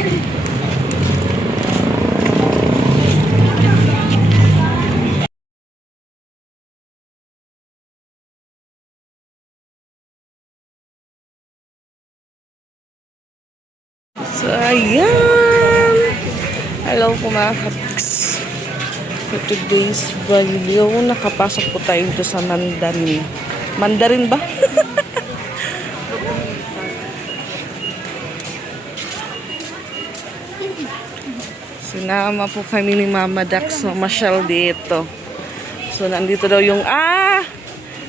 So, ayan. Hello po mga katiks. For today's video, nakapasok po tayo dito sa Mandarin. Mandarin ba? Sinama po kami ni Mama Dax mamasyal dito. So, nandito daw yung,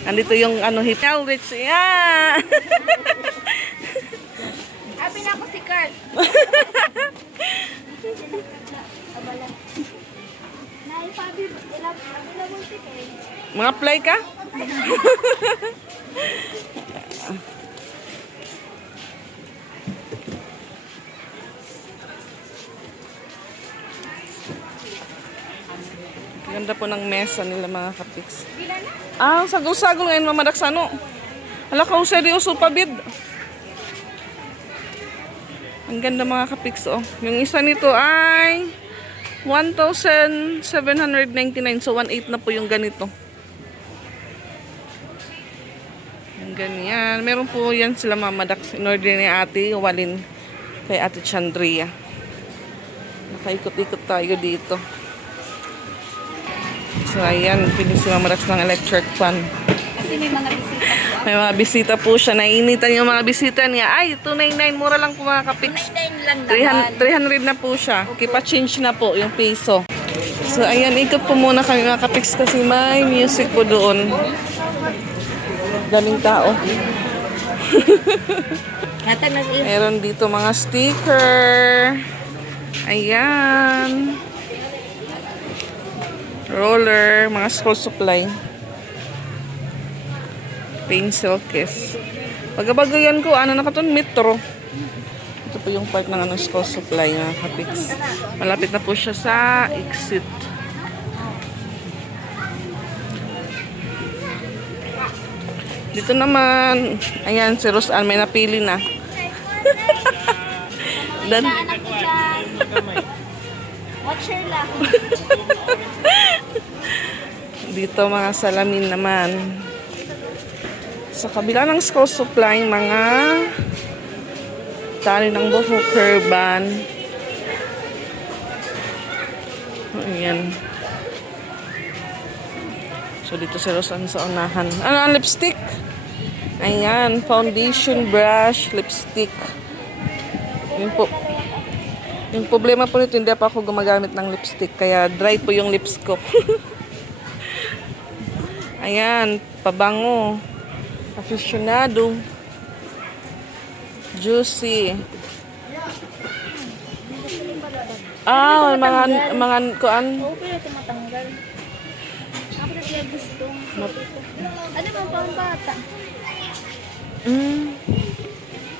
nandito yung Hotel Rich. Yeah! Abi na ako si Kurt. Mga play ka? Ganda po ng mesa nila mga kapiks. Sagol-sagol ngayon Mama Dax ano. Hala ka, seryoso pa bid. Ang ganda mga kapiks oh. Yung isa nito ay 1,799. So 1,800 na po yung ganito. Yung ganyan. Meron po yan sila Mama Dax. In order ni Ate Walin kay Ate Chandria. Nakaikot-ikot tayo dito. So ayan, pili si Mama Dax ng electric fan. Kasi may mga bisita. May mga bisita po siya. Nainitan yung mga bisita niya. Ay, 299. Mura lang po mga kapiks. 99 lang naman. 300 na po siya. Kipa-change na po yung peso. So, ayan. Ikot po muna kami mga kapiks kasi may music po doon. Daming tao. Meron dito mga sticker. Ayan. Roller. Mga school supply. Pencil case. Pagabagayan ko, ano na katon? Metro. Ito po yung part ng school supply na kapiks. Malapit na po siya sa exit. Dito naman, ayan, si Rosan may napili na. Dan Anak ko dyan. Watcher lang. dito mga salamin naman. Sa kabila ng school supply, mga tali ng buhok, curban. Ayan. So, dito si Rosan sa unahan. Ano ang lipstick? Ayan. Foundation, brush, lipstick. Yun po. Yung problema po nito, hindi pa ako gumagamit ng lipstick. Kaya dry po yung lips ko. Ayan. Pabango. Aficionado. Juicy. Mga kuan. Oo, pero ito matanggal. Ako na siya gusto. Ano bang pang bata?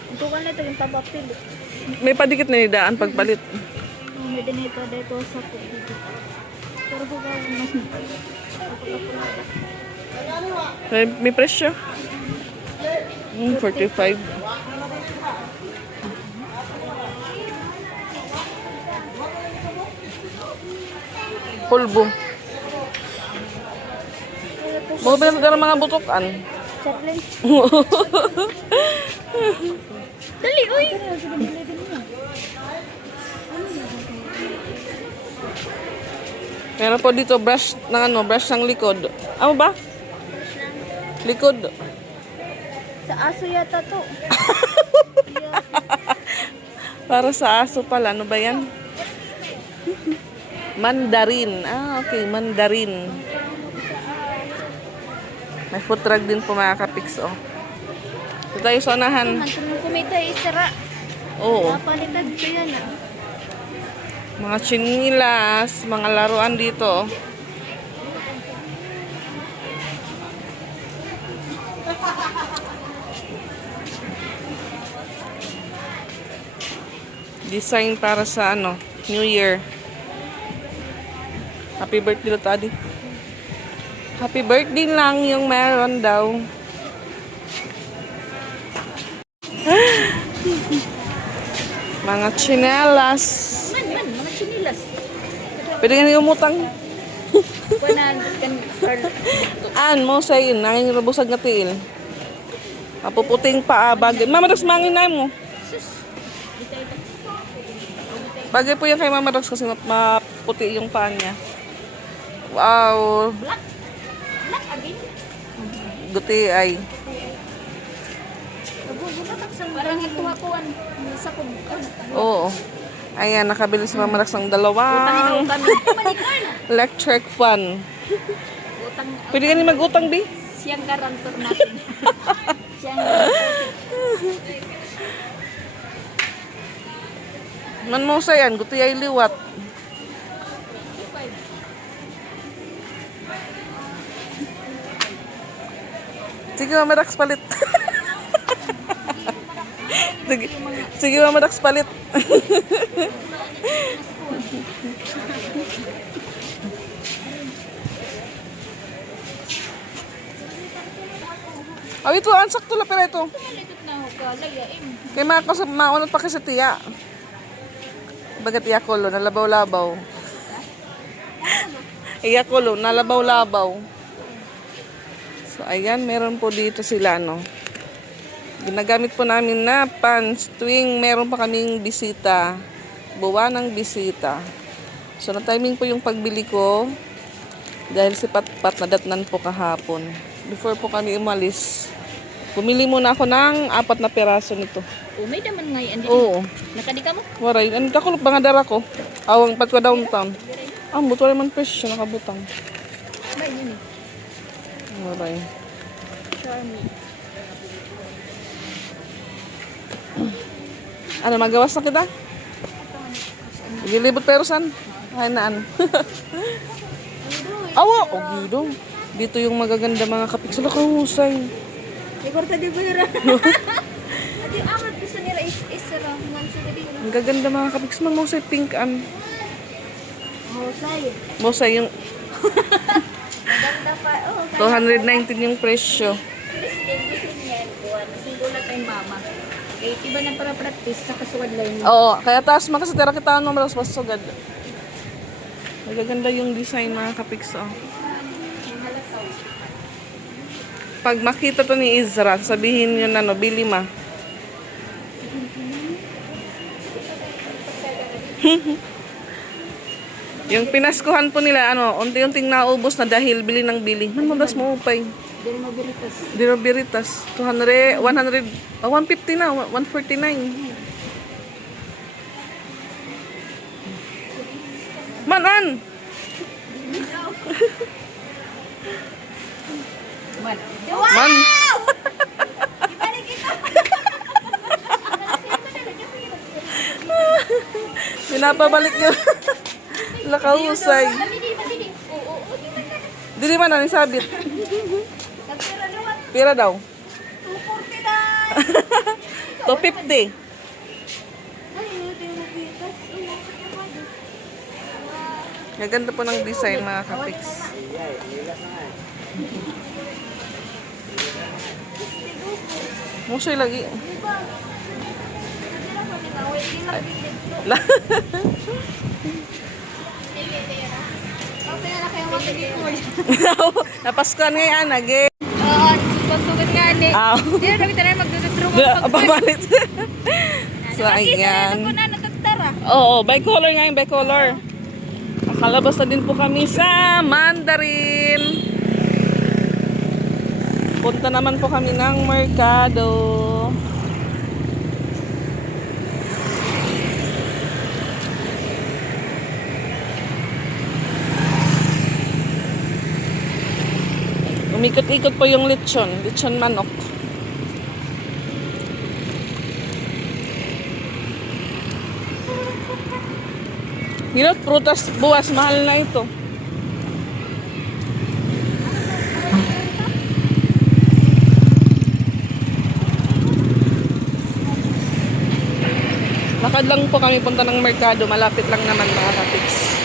Ito ka na ito yung tabapil. May padikit na nidaan pagpalit. May dinito dito sa pagdito. Pero huwag May presyo. 45. Pulbo. Mga binasagara mga butukan. Chaplin. Dali, uy! Meron po dito brush ng brush ng likod. Ano ba? Likod. Sa aso yata to. Para sa aso pala. Ano ba yan? Mandarin. Okay. Mandarin. May food truck din po mga kapiks, oh. Ito tayo sa unahan. Kung kumita isara. Oo. Napalitan ko yan ah. Mga chinilas, mga laruan dito. Design para sa New Year. Happy birthday Tadi. Happy birthday lang yung meron daw. Mga tsinelas. Mga chinilas. Pwede nga niyo umutang. Kunan kan Mo sa yun, nanging rabusag nga tiil. Mapuputing pa, bagay. Mama Dax, mangin na mo. Bagay po yan kay Mama Dax kasi maputi yung paa niya. Wow. black again. Guti ay. Parang ito ako sa kung Oo. Ayan, nakabili si Mama Dax ng dalawang kami. Manikan. electric fan. Utang Pwede ka ni mag-utang, Bi? siyang garantor natin. Siyang garantor. Man mo sa yan, guti ay liwat. Sige, Mama Dax, palit. Sige, Mama Dax, palit. Oh, ito, ang sakto lang pala ito. Likot na ako kalayain. Kay mga ko sa maunod pa kasi tiya. Bagat Yakulo, nalabaw-labaw. Yakulo, nalabaw-labaw. So, ayan, meron po dito sila, no. Ginagamit po namin na pants tuwing meron pa kaming bisita. Buwan ng bisita. So, na-timing po yung pagbili ko. Dahil si Patpat nadatnan po kahapon. Before po kami umalis, bumili muna ako ng 4 na peraso nito. May daman nga yan. Oo. Nakadika mo? Waray, ang kakulog ba nga dara ko? Awang patwa downtown. Buto naman presyo, nakabutang. May yun eh. Waray. Charming. Ano, magawas na kita? Gilibot pero san? Ay, naan. Awa! O, gido. Dito yung magaganda mga kapik. Sala kahusay. May kwarta di ba nira? Adi, amat gusto nila isara. Ang gaganda mga kapik. Saan mo sa pink an? Hosay. Mosay yung Maganda pa. Oh, 219 yung presyo. gusto niya. Singgulat tayong mama. Eh, iba na para practice sa kasuwad lang. Oo, kaya taas man kasi tira kita ano maras pasugad. Magaganda yung design mga kapiks. Oh. Pag makita to ni Izra, sabihin yun ano, bili ma. Yung pinaskuhan po nila, ano, unti-unting naubos na dahil bili ng bili. Man mabas mo upay. Dili mabilitas. Dinobiritas. 200, 100, 150 na, 149. Manan! Man. Man! Ibalik ito. Pinapabalik yun. Lakahusay. Madili. Oo. Dili man na sabit. Nagtira naman. Pira daw. 240 na. 250. Gaganda po ng design mga kapiks. Musoy lagi. Napaskuhan ngayon, age. Oo, pasugat nga ni. Hindi na kami tayo magdududrong. Papalit. So, ayan. Ano na natagtara? Oo, by color nga yung by color. Nakalabas na din po kami sa Mandarin. Punta naman po kami ng merkado. Umikot-ikot po yung lechon manok. Ginot, prutas buwas, mahal na ito. Lakad lang po kami punta ng merkado, malapit lang naman mga kapiks.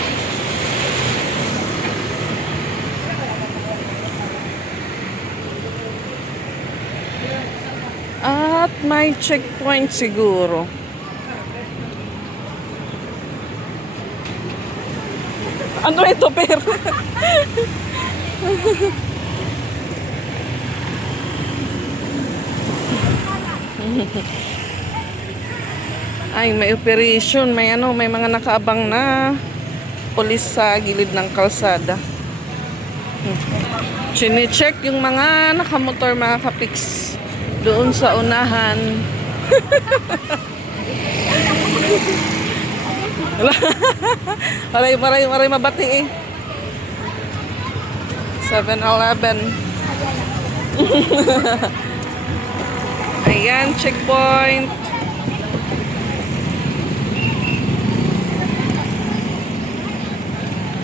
At may checkpoint siguro. Ano ito, pero? Ay, may operation. May may mga nakaabang na pulis sa gilid ng kalsada. Chine-check yung mga nakamotor, mga kapiks. Doon sa unahan. Maray mabati eh. 7-Eleven. Ayan, checkpoint.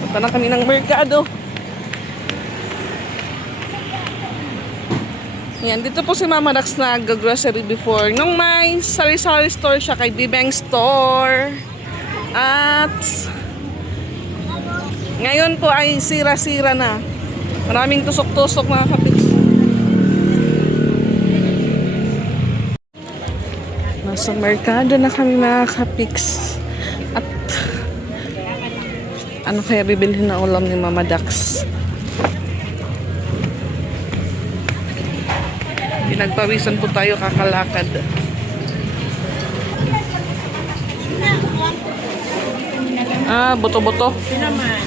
Punta na kami ng merkado. Yan, dito po si Mama Dax nag-grocery before. Nung may sari-sari store siya kay Bibeng Store. At ngayon po ay sira-sira na. Maraming tusok-tusok mga kapiks. Nasa merkado na kami mga kapiks. At ano kaya bibilhin na ulam ni Mama Dax? Pinagpawisan po tayo kakalakad. Boto-boto.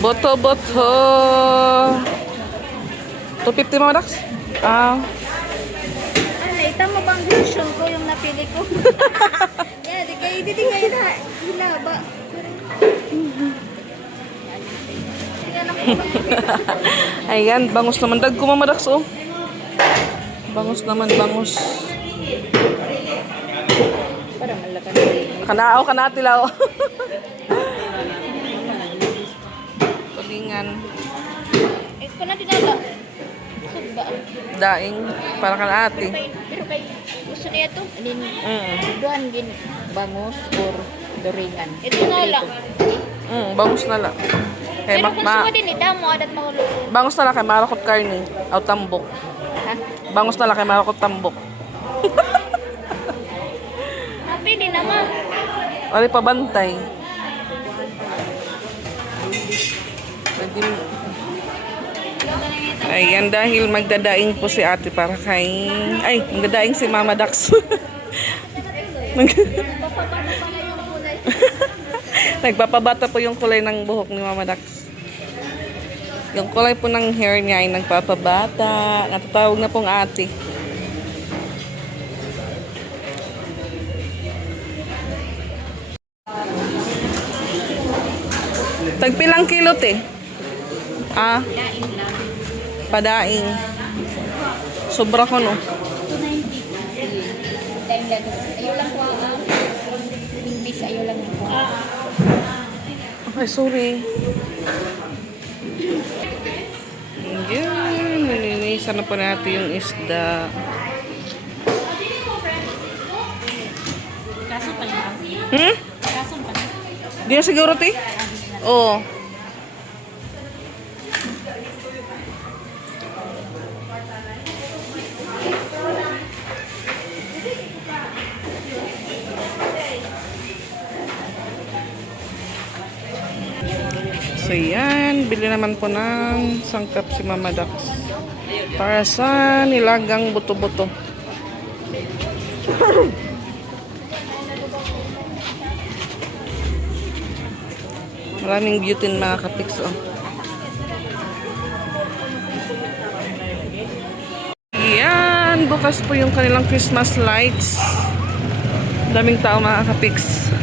Boto-boto. 250 Mama Dax? Tama bang version ko yung napili ko? Yan, di kayo na hilaba. Ayan, bangus naman. Dag ko Mama Dax, oh. Bangus naman, bangus. Para malakan. Kanao, kanatilaw. Tulingan. Ito na dinala. Sugba. Daing, para kanati. Pero kay gusto niya to. Alin, duhan gin bangus or doringan. Ito na lang. Bangus na lang. Kay Pero kung suwa din, idamo adat mahulog. bangus na lang kay marakot karni. Aw tambok. Ha? Bangus na lang kay marakot tambok. Napili naman. Wala pa bantay. Pwede Ayan, dahil magdadaing po si ate para kay... Ay, magdadaing si Mama Dax. Nagpapabata po yung kulay ng buhok ni Mama Dax. Yung kulay po ng hair niya ay nagpapabata. Natatawag na pong ate. Tagpilang kilot eh? Padaing. Sobra ko no. 290. Ayaw lang po ang English, ayaw lang po. Ay, sorry. Ayan, nilinisan na po natin yung isda. Kaso pa lang. Kaso pa lang. Di na siguro, ti? Oo. So yan, bili naman po ng sangkap si Mama Dax para sa nilagang buto-buto. Maraming butane mga kapiks, oh. Yan, bukas po yung kanilang Christmas lights. Daming tao mga kapiks.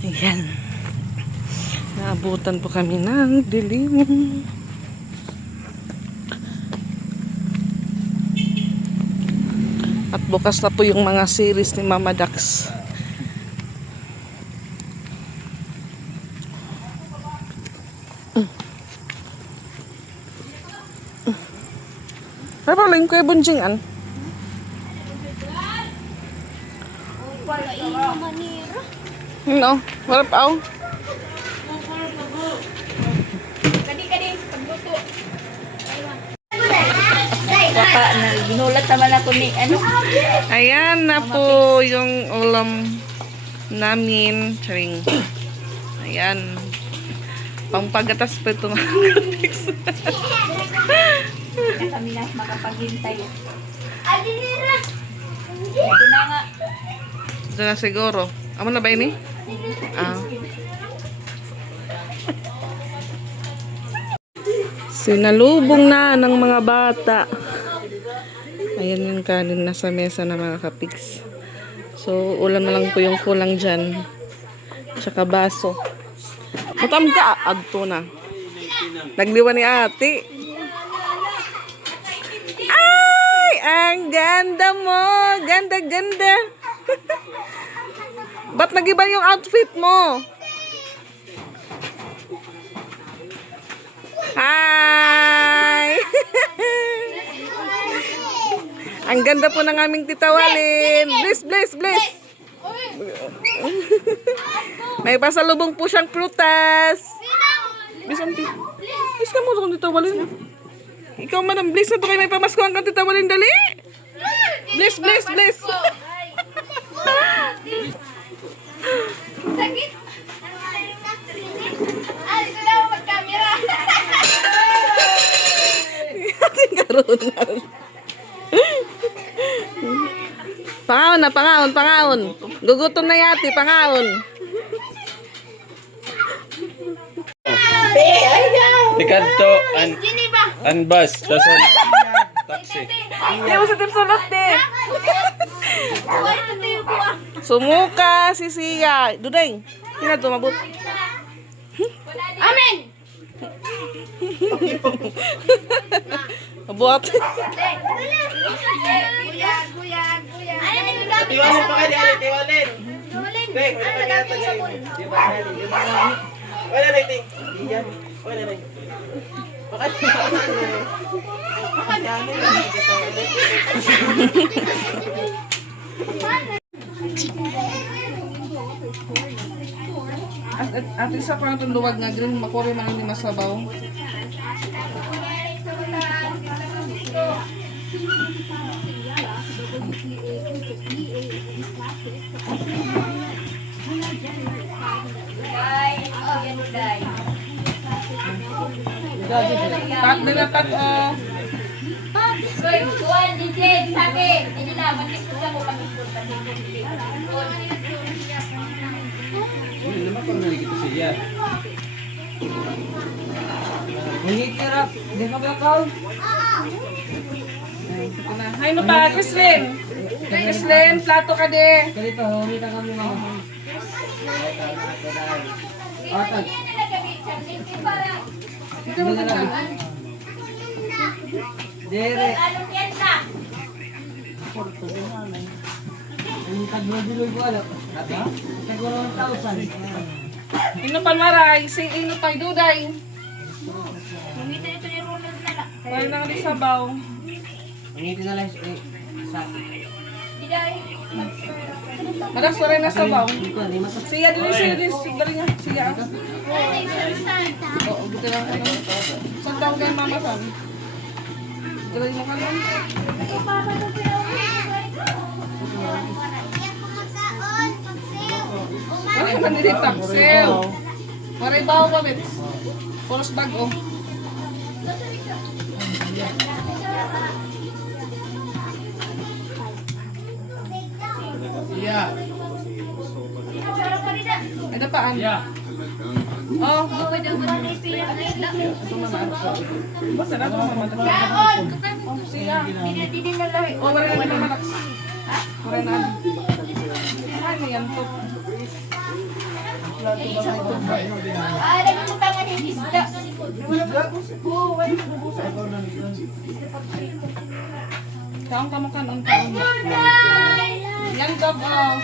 Ayan. Naabutan po kami ng dilim. At bukas na po yung mga series ni Mama Dax. Ano ba lang kuya bunjingan? Wala ino manira. No, wala pa ako. Kadi, pagluto. Baka na, ginulat naman ako ni ano. Ayan na po yung ulam namin. Charing. Ayan. Pangpagatas pa ito mga kapix. Na kami na makapaghintay. Ito na nga. Ito na siguro. Amo na ba ini? Ah. Sinalubong na ng mga bata. Ayan yung kanin nasa mesa na mga kapiks. So, ulam na lang po yung kulang dyan. Tsaka baso. Matam ka, adto na. Nagliwan ni ate. Ay! Ang ganda mo! Ganda, ganda! Ba't nag-iba yung outfit mo? Hi! Ang ganda po ng aming titawalin. Bless, bless, bless. May pasalubong po siyang prutas. Bless, auntie. Bless ka mo kung titawalin. Ikaw, madam, bless na to kayo. May pamaskuhan kang titawalin. Dali. Bless, bless, bless. Sakit. Ay, ito na ako mag-camera. Ating karunan. Pangaon na, pangaon, pangaon. Gugutom na yati, pangaon. Tikadto an bus tason taxi. Hindi mo sa tipsulot, de. Sumuka si Sia. Duday. Hindi na tumabot. Amen! Mabuhat. Guyag. Ano yung gamit? Tiwalin pa kayo, tiwalin. Rolling. Dek, Ano yung gamit sa pool? Wala na, Dek. Diyan. Wala na. Baka At isa pa itong luwag nga grill, makuri man hindi masabaw. Pat din na pat, oh. Kuan, DJ, sabi. Hindi na, matikot ako pag-ikot. Hindi naman kung nakikita siya. Hingikirap. Hindi ka ba kao? Hay no pa, Chrislyn. Chrislyn, plato ka de. Ganito, humita kami mga. Atag. Dito mo ka. Dere. Anong yan na? Ang taglobiloy ko alam. Ha? Siguro 1,000. Ino pa maray, si ino pa duday. Kumita ito ni Ronald na lang. Wala nang di sabaw. Pangitin na lang sa. Diday. Madas wala na sabaw. Hindi ko, lima sa. Siya din, dali nga. Siya. Oo, buti lang ka lang. Saan taong kayo mama Sam? Dali mo ka lang. Wala ka nili paksel. Waray bawo ka, bits. Puros bag, oh. Yeah. Ada paan? Yeah. Oh, basta na ito mama. Oh, siya. Oh, wala na naman malaks. Wala na. Ano yan to? Nagputangan yung isda. Kaong kamukan ang kaong. Yan dog, oh.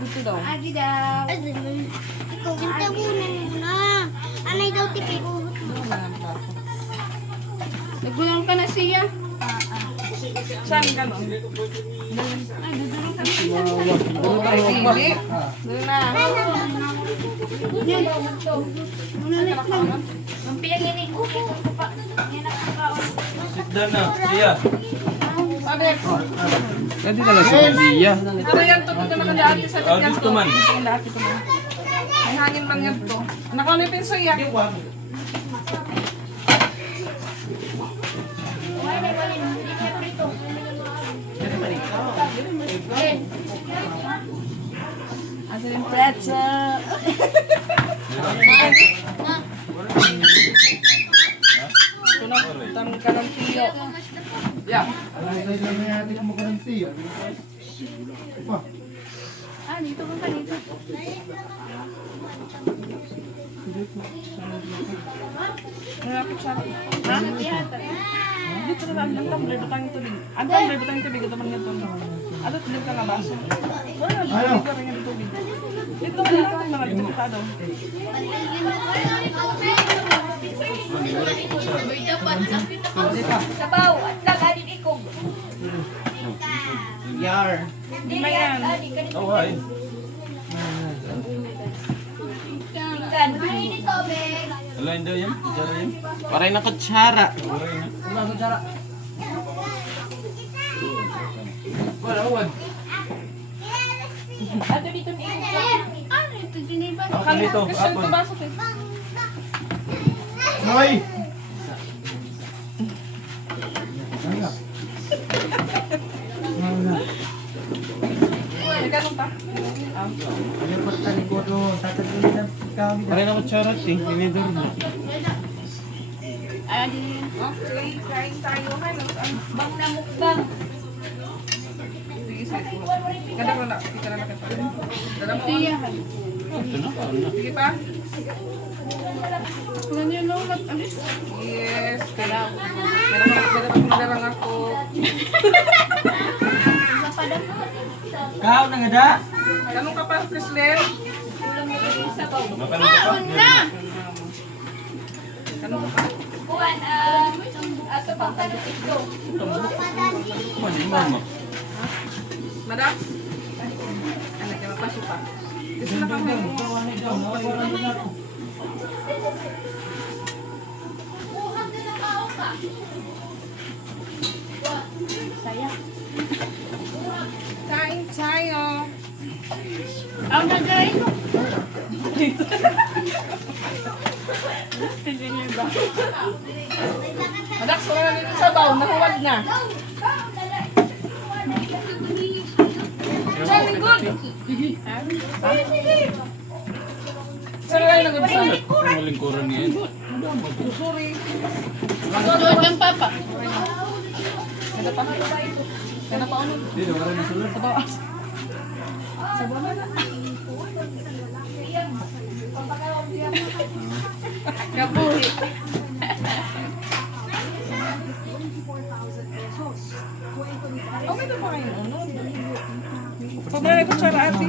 Dito daw. Agi daw. Ikaw, gintagunan mo na. Anay daw tipay uhot mo. Nagulang ka na siya. Saan ka no? Ay, dili. Dili na. Ang piyang ini. Ito pa. Yan ang pagkaon. Sit down na. Siya. Alex. Dati ka lang sa Korea. Ito na yan, tubig na nakadaati sa Ah, yan dito to. man. Nakadaati to man. May hangin man yan to. Anak ko, ano yung pinso yan? Asa yung pretzel? Ito na, tanong ka ng tiyo. Yeah. Wala ko siya. Ha? Dito na lang, ang tumbler, butang yung tubig. Ang tumbler, butang yung tubig, ito man yung tumbler. Ano, tuloy ka nga baso? Wala, tubig ka rin yung tubig. Dito na lang, mga diputado. Sabaw, at lagadin ikog. Yar. Hindi na yan. Oh, ay. Tinggan. Wala hindi yan. Jara yan. Paray na kutsara. Waray na. Wala kutsara. Wala, wala. Ato dito ni ikog. Ano ito, sinipan? Ako dito. Kasi Apon. ito baso, eh. Hoy! May ganun pa. Paray na kutsara, tinidor mo. Okay, kain tayo. Ano, Bang na mukbang. sige, sige. Ganda ko na, hindi ka na nakita. Dala mo. Ito na, ano. Sige pa. Yes. Meron pa lang ako. Kau na nga da? Ganun ka pa, Chrislyn? Makanong ka pa? Ganun ka pa. Kuwan, ato pang kalutik ko. Mali mo. Madam? Anak, yung mapasok pa. Gusto na kami. Kain tayo. Ang nagay ko. Madak, wala na dito sa baw. Nahuwad na. Johnny, good. Saan lang nag-ubisa? Ang malingkuran niya yan. Sorry. Tuwag ang papa. Ganda pa. Ganda pa ulit. Dito, wala na sulod. Sa buwan na. Kabuhi. Oh, may ito pa kayo. Ano? Pabalik ko siya ate.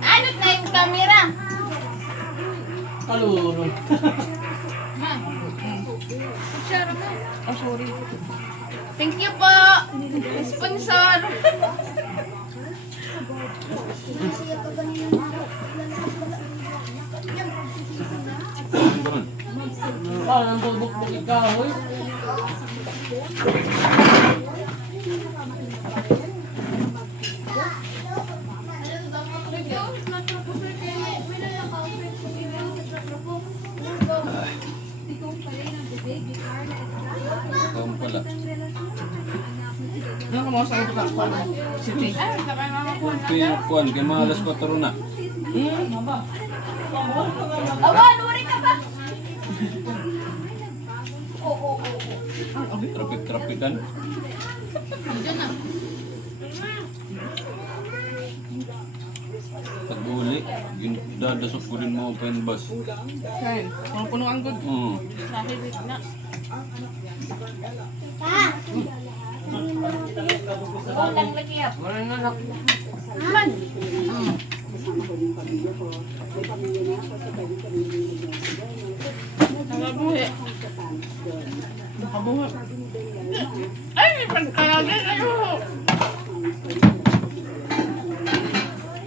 Ano na yung camera? Kaluro. Oh, sorry. Thank you po. Sponsor. Ano ba man? Parang bubuk-buk ikaw, hoy. Ikaw mo pala. Ano ka mo sa ito ka? City. Kuan, kay mga alas 4 na. Awan, uri ka ba? Traffic-traffican. Pag-uli, dadasok ko rin mo pa yung bus. Kain. Mga puno ang good. Ulang lagi ya. Nakabuhi. Nakabuhi. Ay, pagkalagay kayo.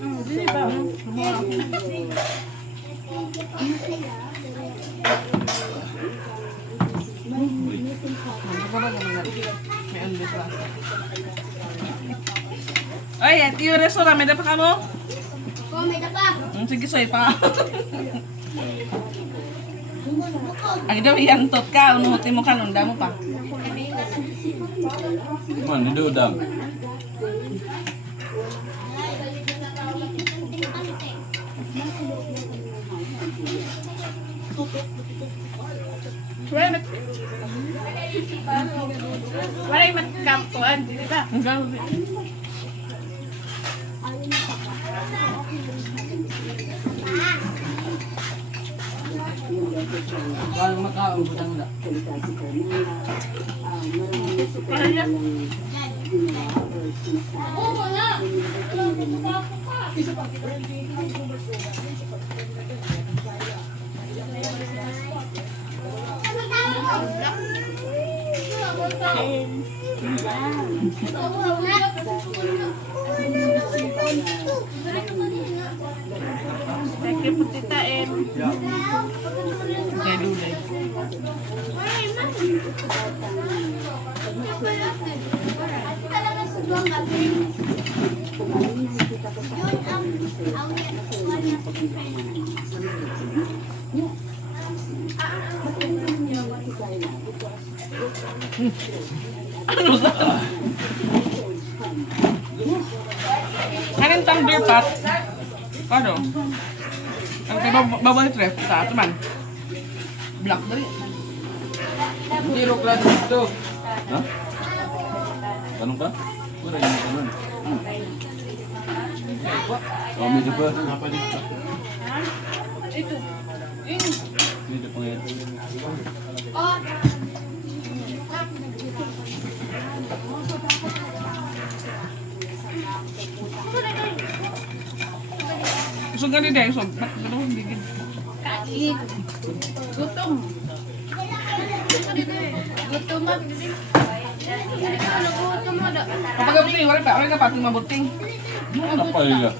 Hindi ba? Ay, yung restaurant, may dapat ka mo? Oh, may dapa. Sige, soy pa. Ang daw iyantot ka, unuhuti mo ka, nunda mo pa. Man, nidudang. Walay matkampuan, di ba? Ang gano'n. Kaya makaon ko lang na. Oh, wala. Thank you po, Tita M. Kaya dulay. Kanin tang beer pot. Ano? Ang kay babalik ref sa teman. Black dari. Zero class dito. Ha? Tanong ka? Wala yung tanong. Oh, medyo pa. Ito. Medyo pa ngayon. Usog ka din usog. Ba't ano mo bigin? Kain. Gutom. Gutom mag. Kapag gabi, wala ka pating mabuting. Ano pa nila?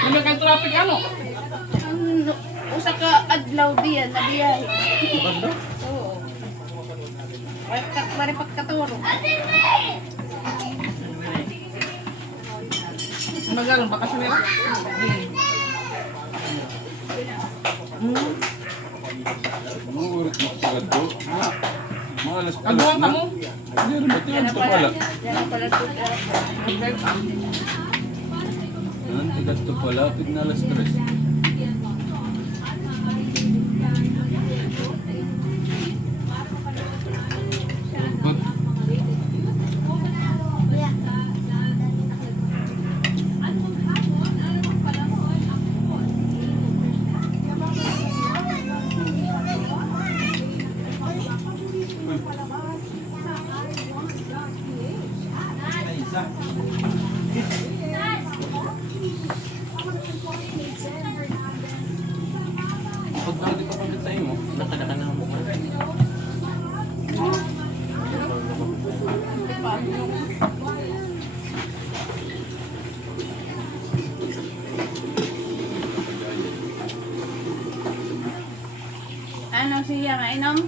Hindi kayo traffic ano? Usa ka adlaw diyan na biyahe. Oo. Bari pagkaturo. Magalang bakasyon nila? Umuurit mo sa gadto. Mga alas Kaduhan ka mo? Hindi rin ba't yun? Ito pala. Yan pala to. Tigat to pala. Pig na alas 3. Pag pwede pa pagkat sa'yo mo, nakadaka na mo. Ano siya nga inom?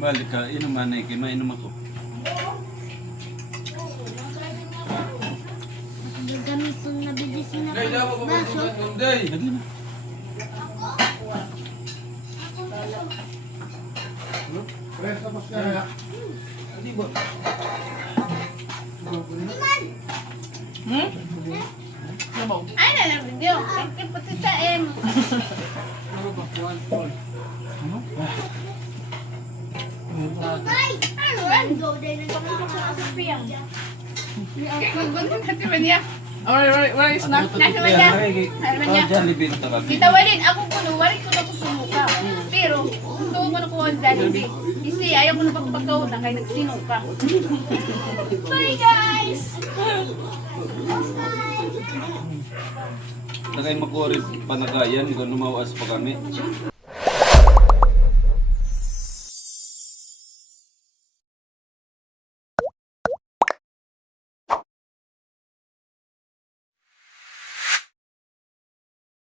Balik ka, inuman eh, kaya mainom ako. Gamit itong nabilisin na baso. Lagi na. Sabaw. Ay na lang video. Thank you po Tita M. Ay! Ano yan? Go, dahil nagpapagod sa kasapiyang. Gugun kasi man niya. Wala yung snack. Nasa man niya. Nasa man niya. Diyan, libinta ka. Kita walin, ako kuno, wali ko na kusumuka. Pero, gusto ko na kuha ang Jollibee. Kasi ayaw ko na pagpagaw na kaya nagsinuka. Bye guys! Nakay makurit panagayan kung numawas pa kami.